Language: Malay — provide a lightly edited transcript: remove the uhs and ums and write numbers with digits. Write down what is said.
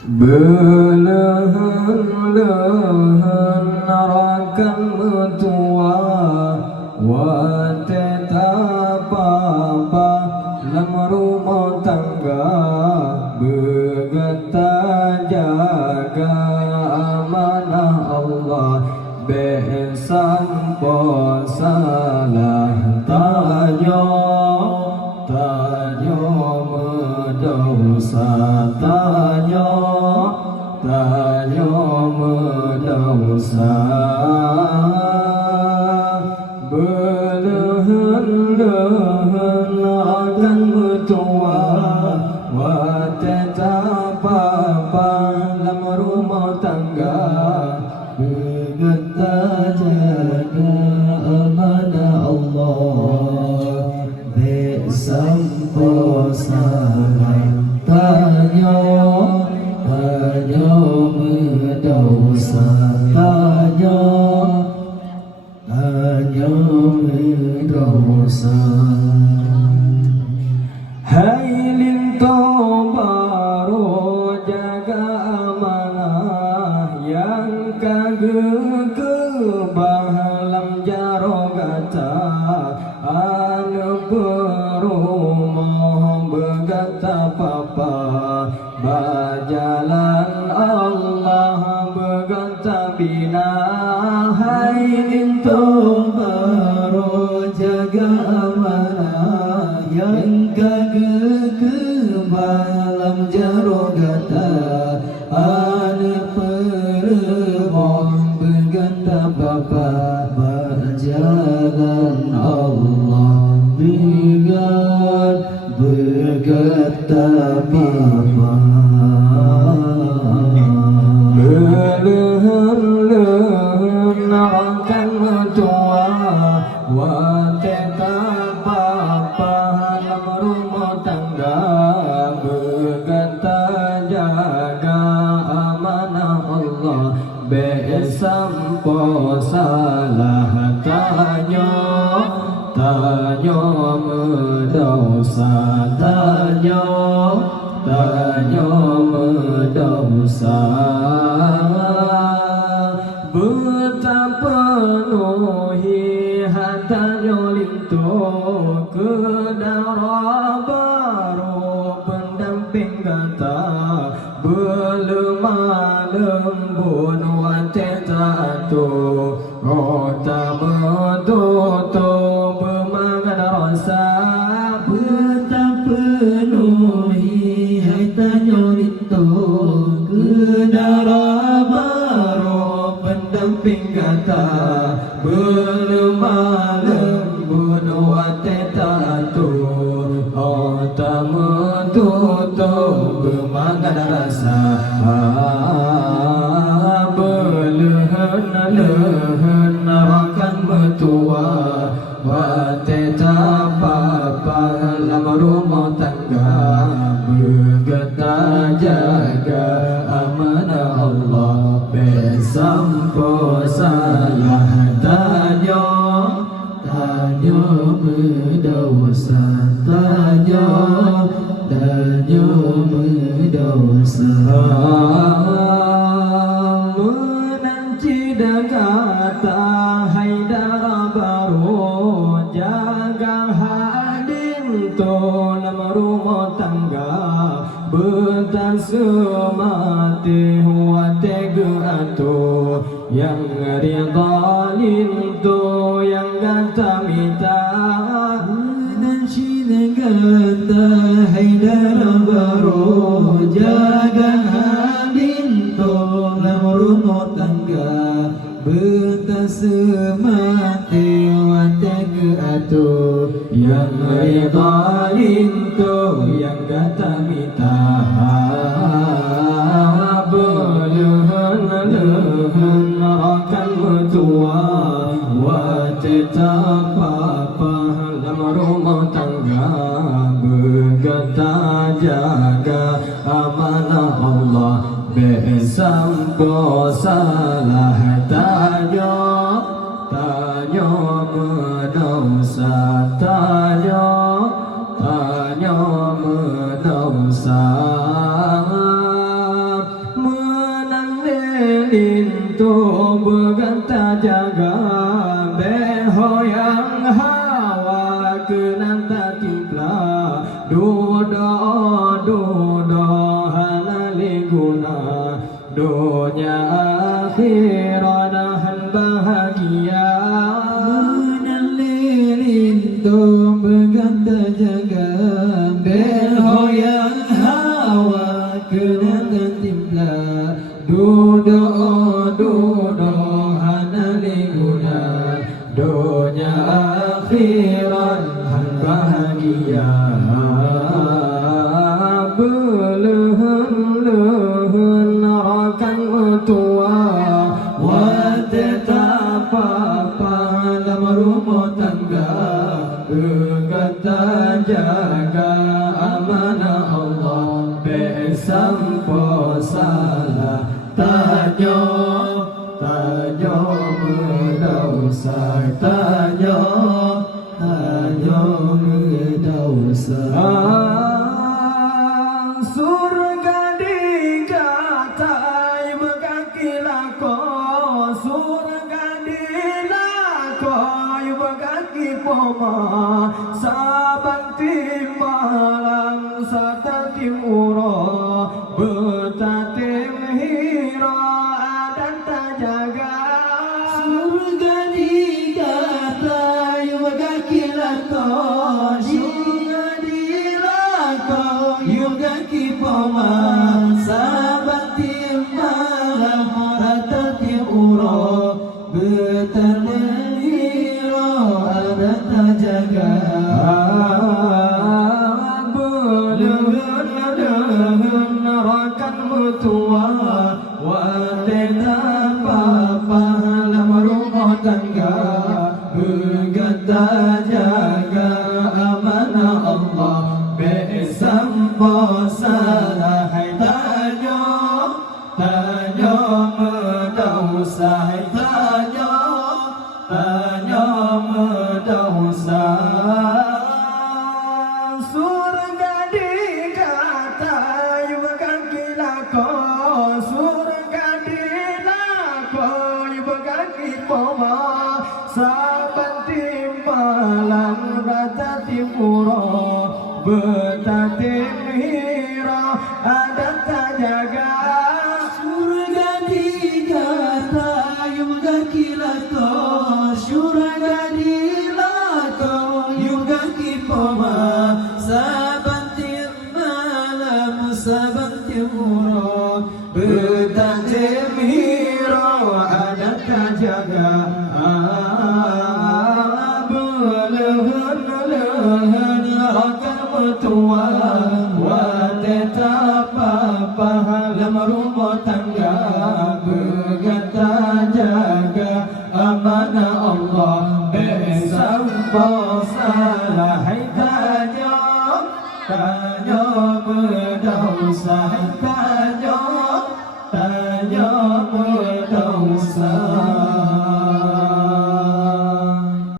Belahan-lahan narakan metua Watetapa dalam rumah tangga Begata jaga amanah Allah Besampo salah tanyo mendosa tanyo mendosa Belahan-lahan akan bertua Watetapa dalam rumah tangga Begata jaga amanah Allah Besampo salah tanyo mendosa tanyo mendosa Hai linto baro jaga amanah yang kagak kebahalam jaro gata anu berumah begata papa bajalan Allah begata bina hai linto baro jaga amanah yang kagak kebahalam jaro gata anu berumah begata papa bajalan Allah begata papa Belahan-lahan akan metua Watetapa dalam rumah tangga Begata jaga amanah Allah Besampo salah tanyo mendosa tanyo mendosa Betapa penuhi hatanyo linto Kedara baru pendamping kata Belemah lembun watetatu Rota betutu bermangan rasa Betapa penuhi hatanyo linto Kedara baru pendamping kata Belemah lembun watetatu Rota betutu bermangan rasa Belahan-lahan akan bertua Watetapa dalam rumah tangga Begata jaga amanah Allah Besampo salah tanyo mendosa tanyo mendosa Menanci dekata haidara baru Jaga hadim to dalam rumah tangga Bentar semati watega atu Yang ridalin to yang gata minta Menanci dekata haidara baru Jaga hadim to dalam rumah tangga Bentar semati watega atu Yang ridalin to yang gata minta Belahan-lahan akan bertua Watetapa dalam rumah tangga Begata jaga amanah Allah Besampo salah tanyo mendosa tanyo mendosa lintu berganta jaga behoyang hawa kenanta kibla duda halali guna dunia akhirat dan bahagia lintu berganta jaga behoyang hawa kenanta kibla duda hanali guna dunia akhirat dan bahagia belehun rakan tua watetap apa dalam rumah tangga berkata jaga amanah Allah besampo salah tajo berdosa tajo berdosa surga dikatai berkaki lako surga dilakoi berkaki poma saban timalang satatim uro betatim hiro adan tajaga surga dikatai berkaki lako surga dilakoi berkaki poma saban timalang satatim uro betatim hiro adan tajaga rakan mutua watetap apa dalam rumah tangga berkata jaga amanah Allah besampo salah tajo berdosa tajo berdosa surga dikatai berkaki lako surga dilakoi berkaki poma saban timalang rata timuro betatim hiro adat tajaga surga dikatai berkaki lako surga dilakoi berkaki poma saban timuro betatim hiro adat tajaga belehun rakan mutua watetap apa dalam rumah tangga berkata jaga amanah Allah besampo salah tajo berdosa